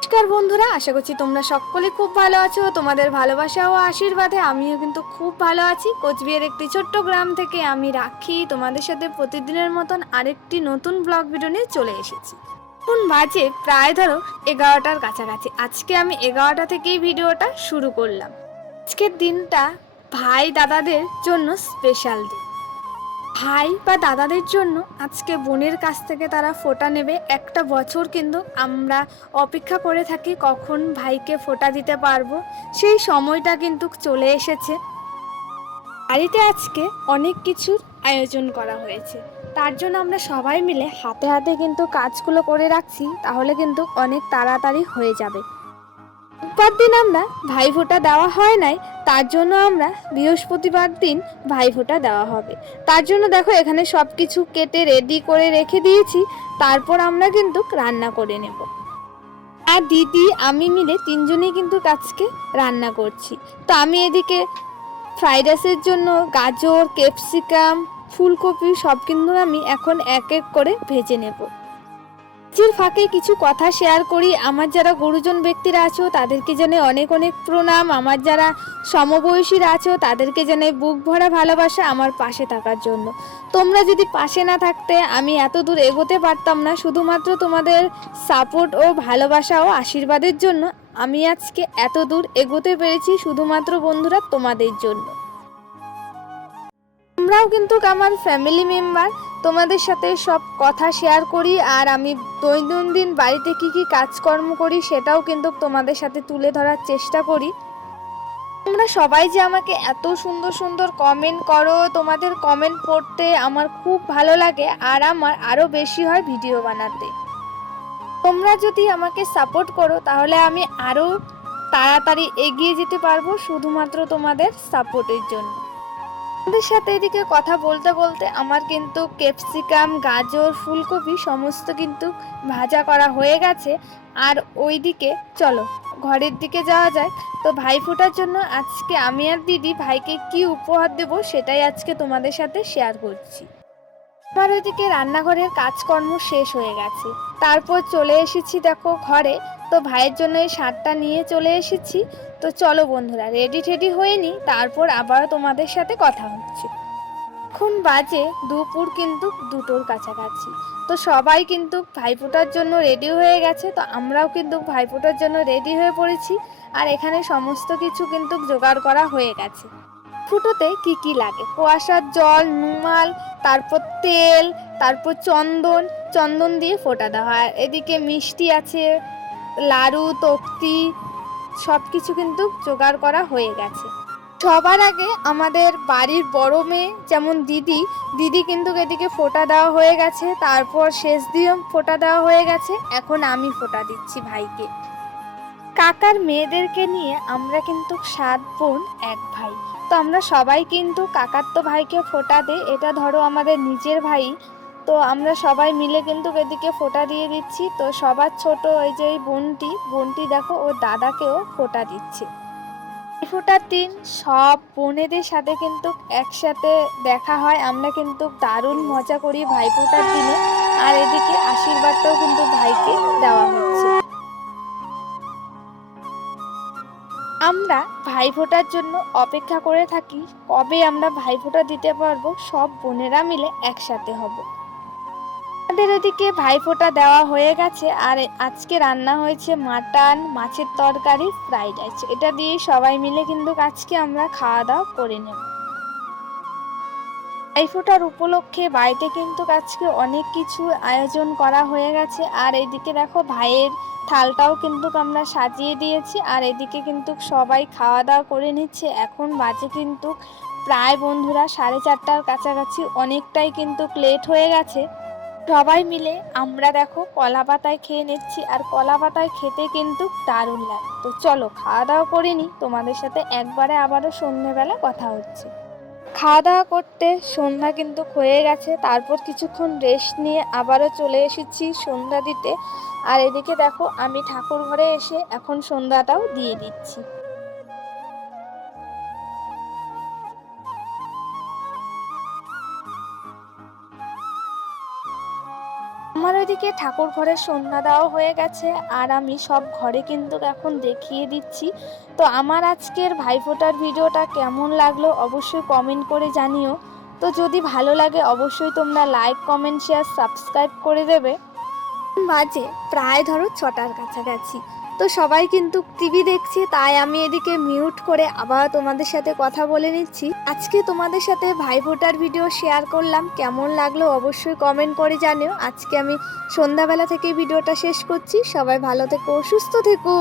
নমস্কার বন্ধুরা, আশা করছি তোমরা সকলে খুব ভালো আছো। তোমাদের ভালোবাসা ও আশীর্বাদে আমিও কিন্তু খুব ভালো আছি। কোচবিহার একটি ছোট্ট গ্রাম থেকে আমি রাখি। তোমাদের সাথে প্রতিদিনের মতন আরেকটি নতুন ব্লগ ভিডিও নিয়ে চলে এসেছি। এখন বাজে প্রায় ধরো এগারোটার কাছাকাছি। আজকে আমি এগারোটা থেকেই ভিডিওটা শুরু করলাম। আজকের দিনটা ভাই দাদাদের জন্য স্পেশাল দিন ভাই বা দাদাদের জন্য আজকে বোনের কাছ থেকে তারা ফোঁটা নেবে। একটা বছর কিন্তু আমরা অপেক্ষা করে থাকি কখন ভাইকে ফোঁটা দিতে পারব। সেই সময়টা কিন্তু চলে এসেছে। বাড়িতে আজকে অনেক কিছুর আয়োজন করা হয়েছে। তার জন্য আমরা সবাই মিলে হাতে হাতে কিন্তু কাজগুলো করে রাখছি। তাহলে কিন্তু অনেক তাড়াতাড়ি হয়ে যাবে। রোববার দিন আমরা ভাইফোঁটা দেওয়া হয় নাই, তার জন্য আমরা বৃহস্পতিবার দিন ভাইফোঁটা দেওয়া হবে। তার জন্য দেখো এখানে সব কিছু কেটে রেডি করে রেখে দিয়েছি, তারপর আমরা কিন্তু রান্না করে নেব। আর দিদি, আমি মিলে তিনজনেই কিন্তু আজকে রান্না করছি। তো আমি এদিকে ফ্রাইড রাইসের জন্য গাজর, ক্যাপসিকাম, ফুলকপি সব কিন্তু আমি এখন এক এক করে ভেজে নেব। কাজের ফাঁকে কিছু কথা শেয়ার করি। আমার যারা গুরুজন ব্যক্তিরা আছো, তাদেরকে জানে অনেক অনেক প্রণাম। আমার যারা সমবয়সীরা আছো, তাদেরকে জানে বুক ভরা ভালোবাসা আমার পাশে থাকার জন্য। তোমরা যদি পাশে না থাকতে, আমি এত দূর এগোতে পারতাম না। শুধুমাত্র তোমাদের সাপোর্ট ও ভালোবাসা ও আশীর্বাদের জন্য আমি আজকে এত দূর এগোতে পেরেছি, শুধুমাত্র বন্ধুরা তোমাদের জন্য। আমরাও কিন্তু আমার ফ্যামিলি মেম্বার তোমাদের সাথে সব কথা শেয়ার করি আর আমি দৈনন্দিন বাড়িতে কি কি কাজকর্ম করি সেটাও কিন্তু তোমাদের সাথে তুলে ধরার চেষ্টা করি। তোমরা সবাই যে আমাকে এত সুন্দর সুন্দর কমেন্ট করো, তোমাদের কমেন্ট পড়তে আমার খুব ভালো লাগে আর আমার আরও বেশি হয় ভিডিও বানাতে। তোমরা যদি আমাকে সাপোর্ট করো তাহলে আমি আরও তাড়াতাড়ি এগিয়ে যেতে পারব শুধুমাত্র তোমাদের সাপোর্টের জন্য। আমাদের সাথে এদিকে কথা বলতে বলতে আমার কিন্তু ক্যাপসিকাম, গাজর, ফুলকপি সমস্ত কিন্তু ভাজা করা হয়ে গেছে। আর ওইদিকে চলো, ঘরের দিকে যাওয়া যায় তো ভাই ফোটার জন্য আজকে আমি আর দিদি ভাইকে কি উপহার দেব সেটাই আজকে তোমাদের সাথে শেয়ার করছি। আমার ওইদিকে রান্নাঘরের কাজকর্ম শেষ হয়ে গেছে। তারপর চলে এসেছি দেখো ঘরে। তো ভাইয়ের জন্য এই শার্টটা নিয়ে চলে এসেছি। তো চলো বন্ধুরা রেডি টেডি হয়ে নি তারপর আবারও তোমাদের সাথে কথা হচ্ছে। এখন বাজে দুপুর কিন্তু দুটোর কাছাকাছি। তো সবাই কিন্তু ভাইফোঁটার জন্য রেডি হয়ে গেছে। তো আমরাও কিন্তু ভাইফোঁটার জন্য রেডি হয়ে পড়েছি। আর এখানে সমস্ত কিছু কিন্তু জোগাড় করা হয়ে গেছে। ফুটোতে কি কি লাগে? কুয়াশার জল নুমাল তারপর তেল তারপর চন্দন চন্দন দিয়ে ফোটা দেওয়া হয়। এদিকে মিষ্টি আছে, লাড়ু, তক্তি সব কিছু কিন্তু জোগাড় করা হয়ে গেছে। সবার আগে আমাদের বাড়ির বড় মেয়ে যেমন দিদি দিদি কিন্তু এদিকে ফোটা দেওয়া হয়ে গেছে, তারপর শেষ দিয়েও ফোটা দেওয়া হয়ে গেছে। এখন আমি ফোটা দিচ্ছি ভাইকে। কাকার মেয়েদেরকে নিয়ে আমরা কিন্তু সাত বোন, এক ভাই। তো আমরা সবাই কিন্তু কাকার তো ভাইকে ফোটা দেয় এটা ধরো আমাদের নিজের ভাই। তো আমরা সবাই মিলে কিন্তু এদিকে ফোঁটা দিয়ে দিচ্ছি। তো সবার ছোট ওই যে বোনটি বোনটি দেখো, ওর দাদাকেও ফোঁটা দিচ্ছে। ফোঁটার দিন সব বোনেদের সাথে কিন্তু একসাথে দেখা হয়। আমরা কিন্তু দারুণ মজা করি ভাই ফোঁটার দিনে। আর এদিকে আশীর্বাদটাও কিন্তু ভাইকে দেওয়া হচ্ছে। আমরা ভাই ফোঁটার জন্য অপেক্ষা করে থাকি, কবে আমরা ভাই ফোঁটা দিতে পারব? সব বোনেরা মিলে একসাথে হব। আমাদের এদিকে ভাইফোঁটা দেওয়া হয়ে গেছে, আর আজকে রান্না হয়েছে মাটন, মাছের তরকারি, ফ্রাইড রাইস। এটা দিয়ে সবাই মিলে কিন্তু আজকে আমরা খাওয়া দাওয়া করে নেব। ভাইফোঁটার উপলক্ষে বাড়িতে কিন্তু আজকে অনেক কিছু আয়োজন করা হয়ে গেছে, আর এদিকে দেখো ভাইয়ের থালটাও কিন্তু আমরা সাজিয়ে দিয়েছি, আর এদিকে কিন্তু সবাই খাওয়া দাওয়া করে নিচ্ছে। এখন বাজে কিন্তু প্রায় বন্ধুরা সাড়ে চারটার কাছাকাছি, অনেকটাই কিন্তু লেট হয়ে গেছে। সবাই মিলে আমরা দেখো কলা পাতায় খেয়ে নিচ্ছি আর কলা পাতায় খেতে কিন্তু দারুণ লাগে। তো চলো খাওয়া দাওয়া করে তোমাদের সাথে একবারে আবারও সন্ধ্যেবেলা কথা হচ্ছে। খাওয়া দাওয়া করতে সন্ধ্যা কিন্তু হয়ে গেছে। তারপর কিছুক্ষণ রেস্ট নিয়ে আবারও চলে এসেছি সন্ধ্যা দিতে। আর এদিকে দেখো আমি ঠাকুর ঘরে এসে এখন সন্ধ্যাটাও দিয়ে দিচ্ছি। আমার ওইদিকে ঠাকুর ঘরে সন্ধ্যা দেওয়া হয়ে গেছে, আর আমি সব ঘরে কিন্তু এখন দেখিয়ে দিচ্ছি। তো আমার আজকের ভাইফোঁটার ভিডিওটা কেমন লাগল অবশ্যই কমেন্ট করে জানিও। তো যদি ভালো লাগে অবশ্যই তোমরা লাইক কমেন্ট শেয়ার সাবস্ক্রাইব করে দেবে। বাজে, প্রায় ধরো ছটার কাছাকাছি। তো সবাই কিন্তু টিভি দেখছে, তাই আমি এদিকে মিউট করে আবার তোমাদের সাথে কথা বলে নিচ্ছি। আজকে তোমাদের সাথে ভাইফোঁটার ভিডিও শেয়ার করলাম, কেমন লাগল অবশ্যই কমেন্ট করে জানিও। আজকে আমি সন্ধ্যাবেলা থেকে ভিডিওটা শেষ করছি, সবাই ভালো থেকো, সুস্থ থেকো।